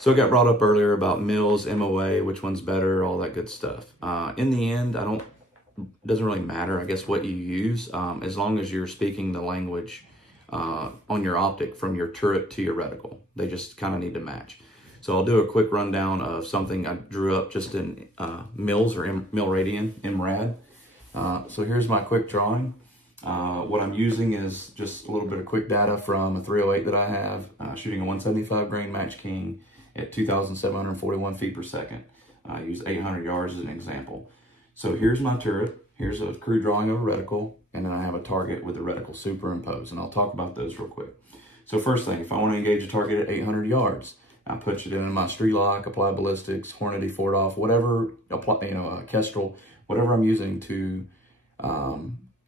So it got brought up earlier about mils, MOA, which one's better, all that good stuff. In the end, it doesn't really matter, I guess, what you use, as long as you're speaking the language on your optic from your turret to your reticle. They just kind of need to match. So I'll do a quick rundown of something I drew up just in mils or mil radian, MRAD. So here's my quick drawing. What I'm using is just a little bit of quick data from a 308 that I have, shooting a 175 grain Match King at 2,741 feet per second. I use 800 yards as an example. So here's my turret, here's a crude drawing of a reticle, and then I have a target with the reticle superimposed, and I'll talk about those real quick. So first thing, if I want to engage a target at 800 yards, I put it in my street lock, apply ballistics, Hornady, Ford off, whatever, Kestrel, whatever I'm using to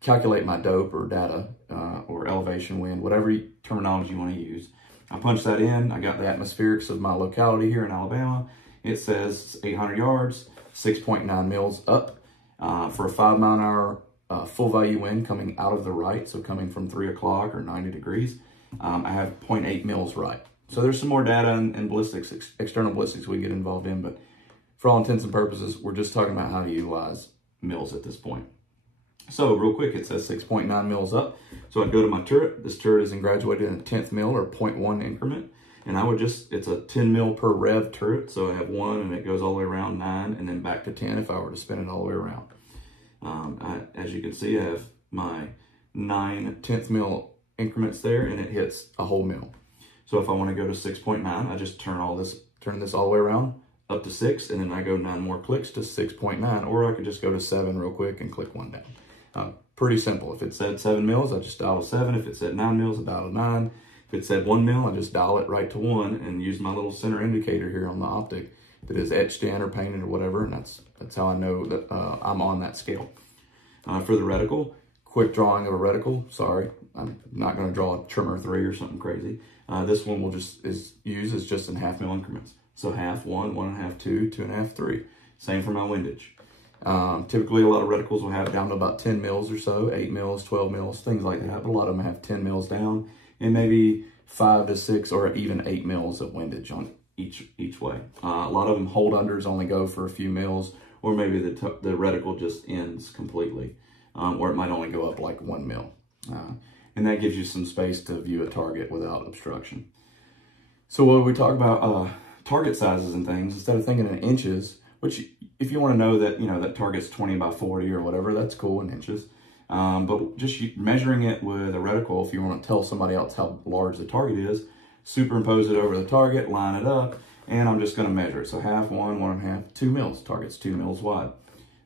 calculate my dope or data or elevation, wind, whatever terminology you want to use. I punch that in. I got the atmospherics of my locality here in Alabama. It says 800 yards, 6.9 mils up for a 5 mile an hour full value wind coming out of the right. So coming from 3 o'clock or 90 degrees, I have 0.8 mils right. So there's some more data and ballistics, external ballistics we get involved in, but for all intents and purposes, we're just talking about how to utilize mils at this point. So real quick, it says 6.9 mils up. So I'd go to my turret. This turret is graduated in a 10th mil or 0.1 increment. And I would it's a 10 mil per rev turret. So I have 1 and it goes all the way around 9 and then back to 10 if I were to spin it all the way around. As you can see, I have my 9 10th mil increments there and it hits a whole mil. So if I want to go to 6.9, I just turn this all the way around up to 6 and then I go 9 more clicks to 6.9, or I could just go to 7 real quick and click 1 down. Pretty simple. If it said 7 mils, I just dial a 7. If it said 9 mils, I dial a 9. If it said 1 mil, I just dial it right to 1 and use my little center indicator here on the optic that is etched in or painted or whatever, and that's how I know that I'm on that scale. For the reticle, quick drawing of a reticle. Sorry, I'm not going to draw a trimmer 3 or something crazy. This one will just use as just in half mil increments. So half, 1, 1.5, 2, 2.5, 3. Same for my windage. Typically, a lot of reticles will have down to about 10 mils or so, 8 mils, 12 mils, things like that. But a lot of them have 10 mils down and maybe 5 to 6 or even 8 mils of windage on each way. A lot of them hold unders only go for a few mils, or maybe the reticle just ends completely, or it might only go up like 1 mil. And that gives you some space to view a target without obstruction. So when we talk about target sizes and things, instead of thinking in inches, which if you want to know that, that target's 20 by 40 or whatever, that's cool in inches. But just measuring it with a reticle, if you want to tell somebody else how large the target is, superimpose it over the target, line it up, and I'm just going to measure it. So half, 1, 1.5, 2 mils, target's 2 mils wide.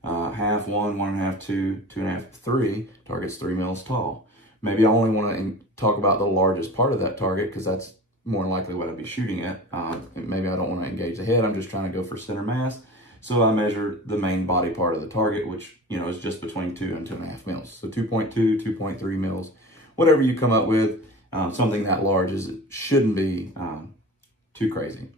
Half, 1, 1.5, 2, 2.5, 3, target's 3 mils tall. Maybe I only want to talk about the largest part of that target because that's more than likely what I'd be shooting at. Maybe I don't want to engage the head. I'm just trying to go for center mass. So I measure the main body part of the target, which, is just between 2 and 2.5 mils. So 2.2, 2.3 mils, whatever you come up with, something that large shouldn't be too crazy.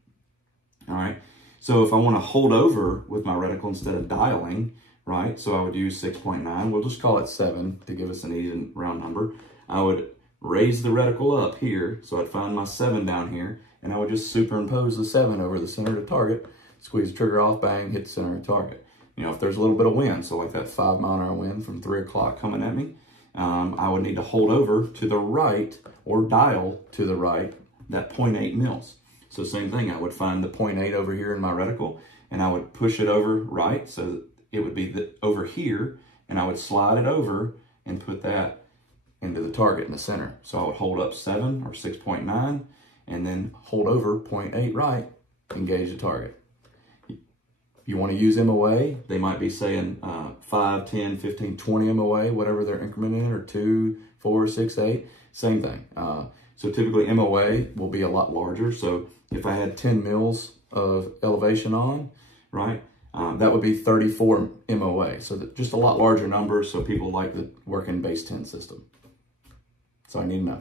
All right. So if I want to hold over with my reticle instead of dialing, right? So I would use 6.9. We'll just call it 7 to give us an even round number. I would raise the reticle up here. So I'd find my 7 down here and I would just superimpose the 7 over the center of the target, squeeze the trigger off, bang, hit the center of the target. If there's a little bit of wind, so like that 5 mile an hour wind from 3 o'clock coming at me, I would need to hold over to the right or dial to the right that 0.8 mils. So same thing, I would find the 0.8 over here in my reticle and I would push it over right so that it would be over here, and I would slide it over and put that into the target in the center. So I would hold up 7 or 6.9 and then hold over 0.8 right, engage the target. If you want to use MOA, they might be saying 5, 10, 15, 20 MOA, whatever they're incrementing, or 2, 4, 6, 8, same thing. So typically MOA will be a lot larger. So if I had 10 mils of elevation on, right, that would be 34 MOA. So just a lot larger numbers, so people like the working base 10 system. So I need to know.